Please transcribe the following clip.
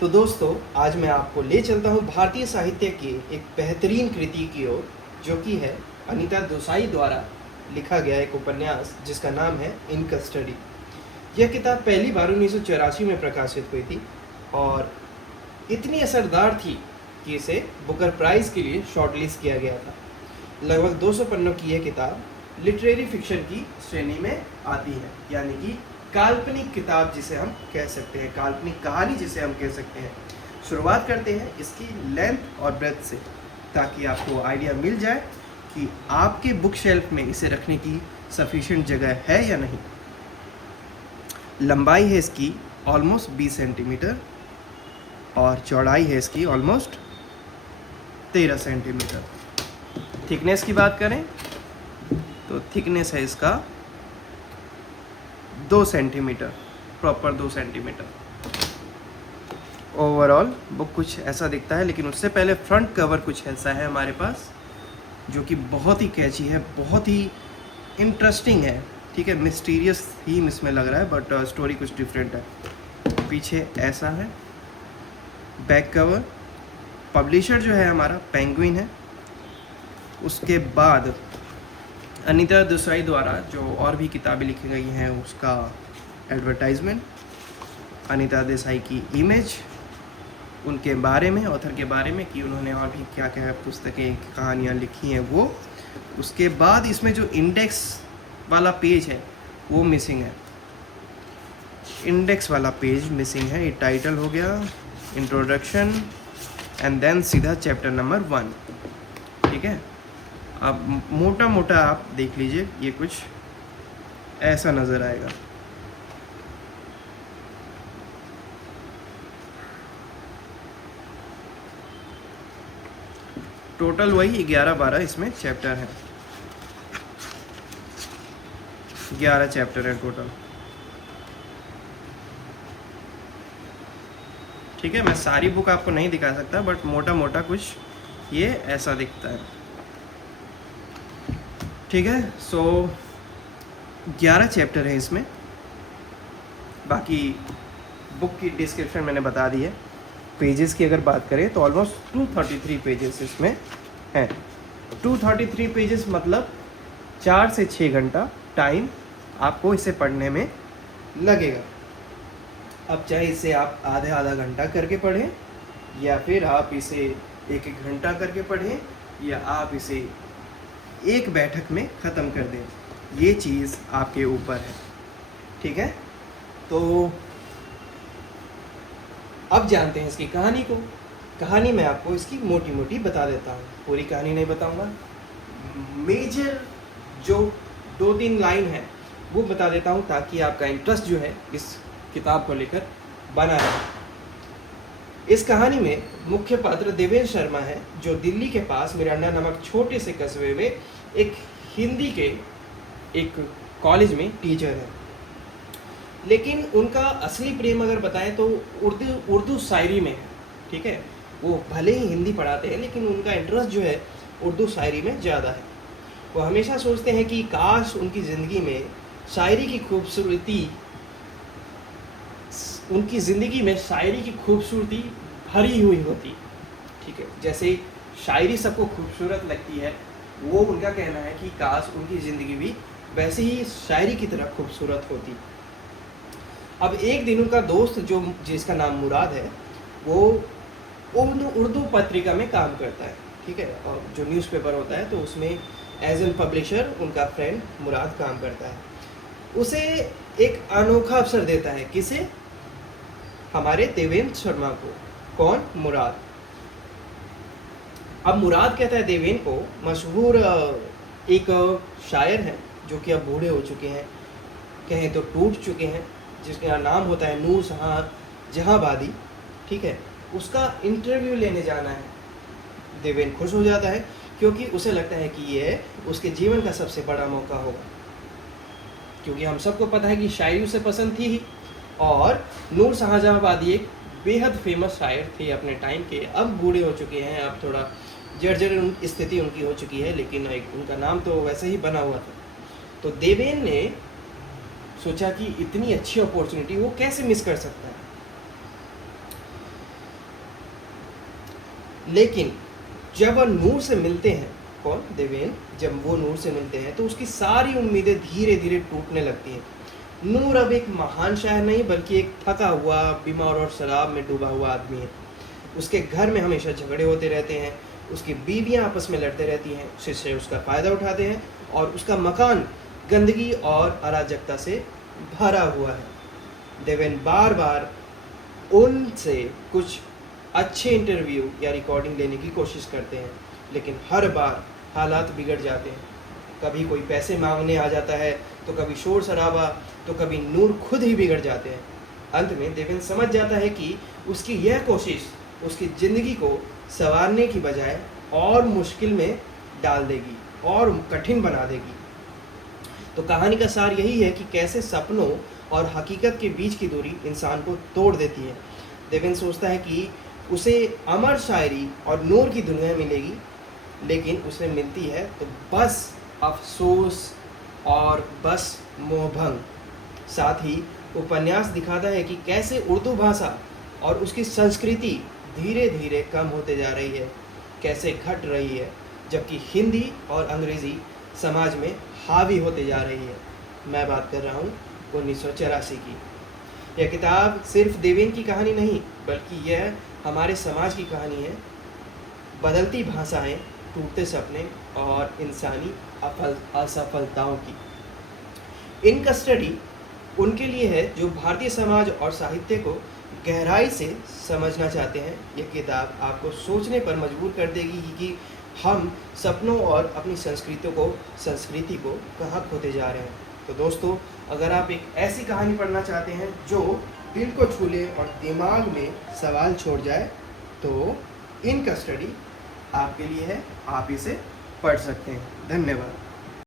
तो दोस्तों, आज मैं आपको ले चलता हूँ भारतीय साहित्य की एक बेहतरीन कृति की ओर, जो कि है अनीता देसाई द्वारा लिखा गया एक उपन्यास जिसका नाम है इन कस्टडी। यह किताब पहली बार 1984 में प्रकाशित हुई थी और इतनी असरदार थी कि इसे बुकर प्राइज़ के लिए शॉर्टलिस्ट किया गया था। लगभग 200 पन्नों की यह किताब लिटरेरी फिक्शन की श्रेणी में आती है, यानी कि काल्पनिक किताब जिसे हम कह सकते हैं, काल्पनिक कहानी जिसे हम कह सकते हैं। शुरुआत करते हैं इसकी लेंथ और ब्रेथ से, ताकि आपको आइडिया मिल जाए कि आपके बुक शेल्फ में इसे रखने की सफिशिएंट जगह है या नहीं। लंबाई है इसकी ऑलमोस्ट 20 सेंटीमीटर और चौड़ाई है इसकी ऑलमोस्ट 13 सेंटीमीटर। थिकनेस की बात करें तो थिकनेस है इसका 2 centimetre, proper 2 centimetre. Overall book कुछ ऐसा दिखता है, लेकिन उससे पहले फ्रंट कवर कुछ ऐसा है हमारे पास, जो कि बहुत ही कैची है, बहुत ही इंटरेस्टिंग है। ठीक है, मिस्टीरियस थीम इसमें लग रहा है, बट स्टोरी कुछ डिफरेंट है। पीछे ऐसा है बैक कवर। पब्लिशर जो है हमारा पेंगुइन है। उसके बाद अनीता देसाई द्वारा जो और भी किताबें लिखी गई हैं उसका एडवर्टाइजमेंट, अनीता देसाई की इमेज, उनके बारे में, ऑथर के बारे में कि उन्होंने और भी क्या क्या पुस्तकें, कहानियाँ लिखी हैं वो। उसके बाद इसमें जो इंडेक्स वाला पेज है वो मिसिंग है, इंडेक्स वाला पेज मिसिंग है। ये टाइटल हो गया, इंट्रोडक्शन एंड देन सीधा चैप्टर नंबर 1। ठीक है, अब मोटा मोटा आप देख लीजिए, ये कुछ ऐसा नज़र आएगा। टोटल वही 11-12 इसमें चैप्टर हैं, 11 चैप्टर हैं टोटल। ठीक है, मैं सारी बुक आपको नहीं दिखा सकता, बट मोटा मोटा कुछ ये ऐसा दिखता है। ठीक है, सो 11 चैप्टर है इसमें। बाकी बुक की डिस्क्रिप्शन मैंने बता दी है। पेजेस की अगर बात करें तो ऑलमोस्ट 233 पेजेस इसमें हैं। 233 पेजेस मतलब 4 से 6 घंटा टाइम आपको इसे पढ़ने में लगेगा। अब चाहे इसे आप आधा घंटा करके पढ़ें, या फिर आप इसे 1-1 घंटा करके पढ़ें, या आप इसे एक बैठक में ख़त्म कर दें, ये चीज़ आपके ऊपर है। ठीक है, तो अब जानते हैं इसकी कहानी को। कहानी मैं आपको इसकी मोटी मोटी बता देता हूँ, पूरी कहानी नहीं बताऊँगा। मेजर जो 2-3 लाइन है वो बता देता हूँ, ताकि आपका इंटरेस्ट जो है इस किताब को लेकर बना रहे। इस कहानी में मुख्य पात्र देवेंद्र शर्मा है, जो दिल्ली के पास मिरांडा नामक छोटे से कस्बे में एक हिंदी के एक कॉलेज में टीचर है। लेकिन उनका असली प्रेम अगर बताएं तो उर्दू शायरी में है। ठीक है, वो भले ही हिंदी पढ़ाते हैं, लेकिन उनका इंटरेस्ट जो है उर्दू शायरी में ज़्यादा है। वो हमेशा सोचते हैं कि काश उनकी ज़िंदगी में शायरी की खूबसूरती, उनकी ज़िंदगी में शायरी की खूबसूरती भरी हुई होती। ठीक है, जैसे शायरी सबको खूबसूरत लगती है, वो उनका कहना है कि काश उनकी ज़िंदगी भी वैसे ही शायरी की तरह खूबसूरत होती। अब एक दिन उनका दोस्त जो जिसका नाम मुराद है, वो उर्दू पत्रिका में काम करता है। ठीक है, और जो न्यूज़पेपर होता है तो उसमें एज एन पब्लिशर उनका फ्रेंड मुराद काम करता है। उसे एक अनोखा अवसर देता है, किसे? हमारे देवेंद्र शर्मा को। कौन? मुराद। अब मुराद कहता है देवेंद्र को, मशहूर एक शायर है जो कि अब बूढ़े हो चुके हैं, कहें तो टूट चुके हैं, जिसका नाम होता है नूर जहांबादी। ठीक है, उसका इंटरव्यू लेने जाना है। देवेंद्र खुश हो जाता है, क्योंकि उसे लगता है कि ये उसके जीवन का सबसे बड़ा मौका होगा, क्योंकि हम सबको पता है कि शायरी उसे पसंद थी ही, और नूर जहांबादी एक बेहद फेमस शायर थे अपने टाइम के। अब बूढ़े हो चुके हैं, अब थोड़ा जर्जर स्थिति उनकी हो चुकी है, लेकिन उनका नाम तो वैसे ही बना हुआ था। तो देवेंद्र ने सोचा कि इतनी अच्छी अपॉर्चुनिटी वो कैसे मिस कर सकता है। लेकिन जब वह नूर से मिलते हैं, कौन, देवेन, जब वो नूर से मिलते हैं तो उसकी सारी उम्मीदें धीरे धीरे टूटने लगती हैं। नूर अब एक महान शायर नहीं बल्कि एक थका हुआ, बीमार और शराब में डूबा हुआ आदमी है। उसके घर में हमेशा झगड़े होते रहते हैं, उसकी बीवियां आपस में लड़ते रहती हैं, शिष्य उसका फ़ायदा उठाते हैं और उसका मकान गंदगी और अराजकता से भरा हुआ है। देवेन बार बार उनसे कुछ अच्छे इंटरव्यू या रिकॉर्डिंग लेने की कोशिश करते हैं, लेकिन हर बार हालात बिगड़ जाते हैं। कभी कोई पैसे मांगने आ जाता है, तो कभी शोर शराबा, तो कभी नूर खुद ही बिगड़ जाते हैं। अंत में देवेन समझ जाता है कि उसकी यह कोशिश उसकी ज़िंदगी को संवारने की बजाय और मुश्किल में डाल देगी और कठिन बना देगी। तो कहानी का सार यही है कि कैसे सपनों और हकीकत के बीच की दूरी इंसान को तोड़ देती है। देवेन सोचता है कि उसे अमर शायरी और नूर की दुनिया मिलेगी, लेकिन उसे मिलती है तो बस अफसोस और बस मोहभंग। साथ ही उपन्यास दिखाता है कि कैसे उर्दू भाषा और उसकी संस्कृति धीरे धीरे कम होते जा रही है, कैसे घट रही है, जबकि हिंदी और अंग्रेज़ी समाज में हावी होते जा रही है। मैं बात कर रहा हूँ 1984 की। यह किताब सिर्फ देवेन की कहानी नहीं बल्कि यह हमारे समाज की कहानी है, बदलती भाषाएं, टूटते सपने और इंसानी असफलताओं की। इनका स्टडी उनके लिए है जो भारतीय समाज और साहित्य को गहराई से समझना चाहते हैं। यह किताब आपको सोचने पर मजबूर कर देगी कि हम सपनों और अपनी संस्कृति को कहाँ खोते जा रहे हैं। तो दोस्तों, अगर आप एक ऐसी कहानी पढ़ना चाहते हैं जो दिल को छू ले और दिमाग में सवाल छोड़ जाए, तो इनका स्टडी आपके लिए है, आप इसे पढ़ सकते हैं। धन्यवाद।